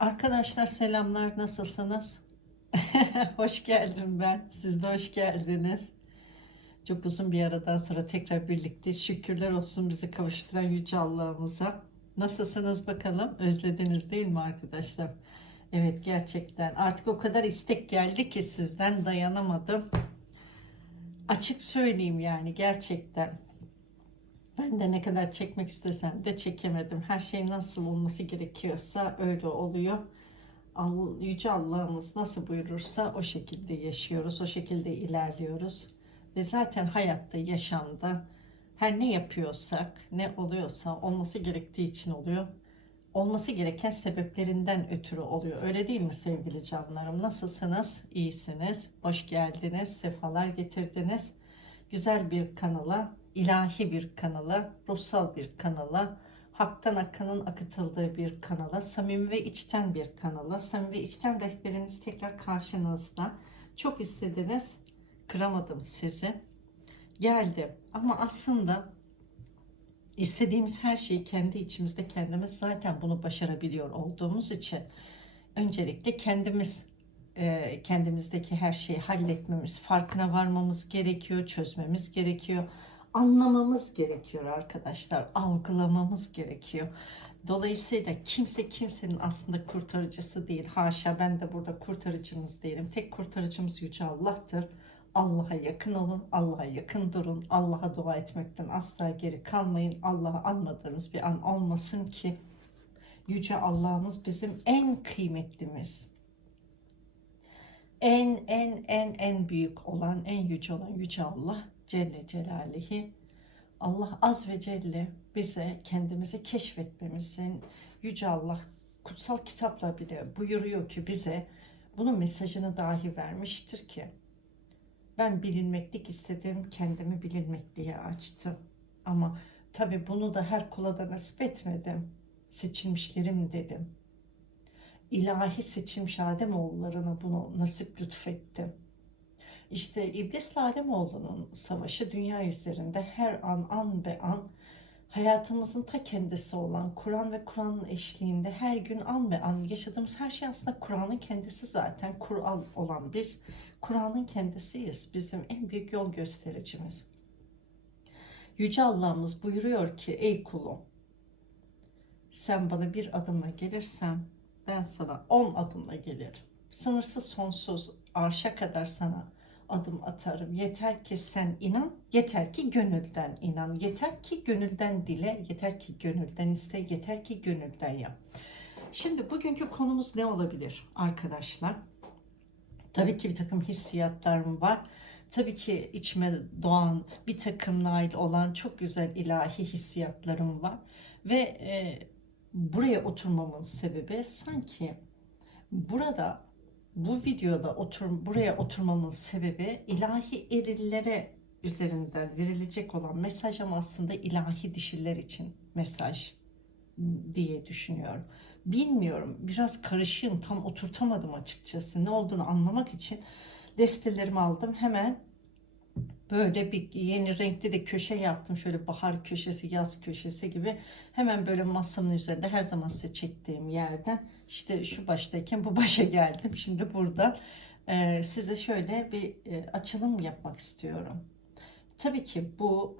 Arkadaşlar selamlar nasılsınız? hoş geldim ben. Siz de hoş geldiniz. Çok uzun bir aradan sonra tekrar birlikte şükürler olsun bizi kavuşturan Yüce Allah'ımıza. Nasılsınız bakalım? Özlediniz değil mi arkadaşlar? Evet gerçekten artık o kadar istek geldi ki sizden dayanamadım. Açık söyleyeyim yani gerçekten. De ne kadar çekmek istesem de çekemedim. Her şey nasıl olması gerekiyorsa öyle oluyor. Yüce Allah'ımız nasıl buyurursa o şekilde yaşıyoruz, o şekilde ilerliyoruz. Ve zaten hayatta, yaşamda her ne yapıyorsak, ne oluyorsa olması gerektiği için oluyor. Olması gereken sebeplerinden ötürü oluyor. Öyle değil mi sevgili canlarım? Nasılsınız? İyisiniz. Hoş geldiniz. Sefalar getirdiniz. Güzel bir kanala, ilahi bir kanala, ruhsal bir kanala, haktan akanın akıtıldığı bir kanala, samimi ve içten bir kanala, samimi ve içten rehberiniz tekrar karşınızda. Çok istediniz, kıramadım sizi. Geldim ama aslında istediğimiz her şeyi kendi içimizde kendimiz zaten bunu başarabiliyor olduğumuz için öncelikle kendimiz e, kendimizdeki her şeyi halletmemiz, farkına varmamız gerekiyor, çözmemiz gerekiyor, anlamamız gerekiyor arkadaşlar, algılamamız gerekiyor. Dolayısıyla kimse kimsenin aslında kurtarıcısı değil. Haşa ben de burada kurtarıcınız değilim. Tek kurtarıcımız Yüce Allah'tır. Allah'a yakın olun, Allah'a yakın durun, Allah'a dua etmekten asla geri kalmayın. Allah'ı anmadığınız bir an olmasın ki Yüce Allah'ımız bizim en kıymetlimiz en en en en büyük olan, en yüce olan Yüce Allah Celle Celaluhu. Allah az ve celle bize kendimizi keşfetmemizin Yüce Allah kutsal kitapla bile buyuruyor ki bize bunun mesajını dahi vermiştir ki ben bilinmeklik istedim kendimi bilinmekliğe açtım ama tabi bunu da her kula da nasip etmedim seçilmişlerim dedim ilahi seçilmiş Ademoğullarına bunu nasip lütfetti. İşte İblis Ademoğlunun savaşı dünya üzerinde her an an be an hayatımızın ta kendisi olan Kur'an ve Kur'an'ın eşliğinde her gün an be an yaşadığımız her şey aslında Kur'an'ın kendisi zaten Kur'an olan biz Kur'an'ın kendisiyiz. Bizim en büyük yol göstericimiz. Yüce Allah'ımız buyuruyor ki ey kulum sen bana bir adımla gelirsen ben sana 10 adımla gelirim. Sınırsız sonsuz arşa kadar sana adım atarım. Yeter ki sen inan, yeter ki gönülden inan, yeter ki gönülden dile, yeter ki gönülden iste, yeter ki gönülden yap. Şimdi bugünkü konumuz ne olabilir arkadaşlar? Tabii ki bir takım hissiyatlarım var. Tabii ki içime doğan bir takım nail olan çok güzel ilahi hissiyatlarım var. Ve e, buraya oturmamın sebebi sanki burada bu videoda otur buraya oturmamın sebebi ilahi erillere üzerinden verilecek olan mesaj ama aslında ilahi dişiler için mesaj diye düşünüyorum. Bilmiyorum biraz karışığım tam oturtamadım açıkçası ne olduğunu anlamak için destelerimi aldım hemen böyle bir yeni renkli de köşe yaptım. Şöyle bahar köşesi, yaz köşesi gibi. Hemen böyle masamın üzerinde her zaman size çektiğim yerden işte şu baştayken bu başa geldim. Şimdi buradan e, size şöyle bir e, açılım yapmak istiyorum. Tabii ki bu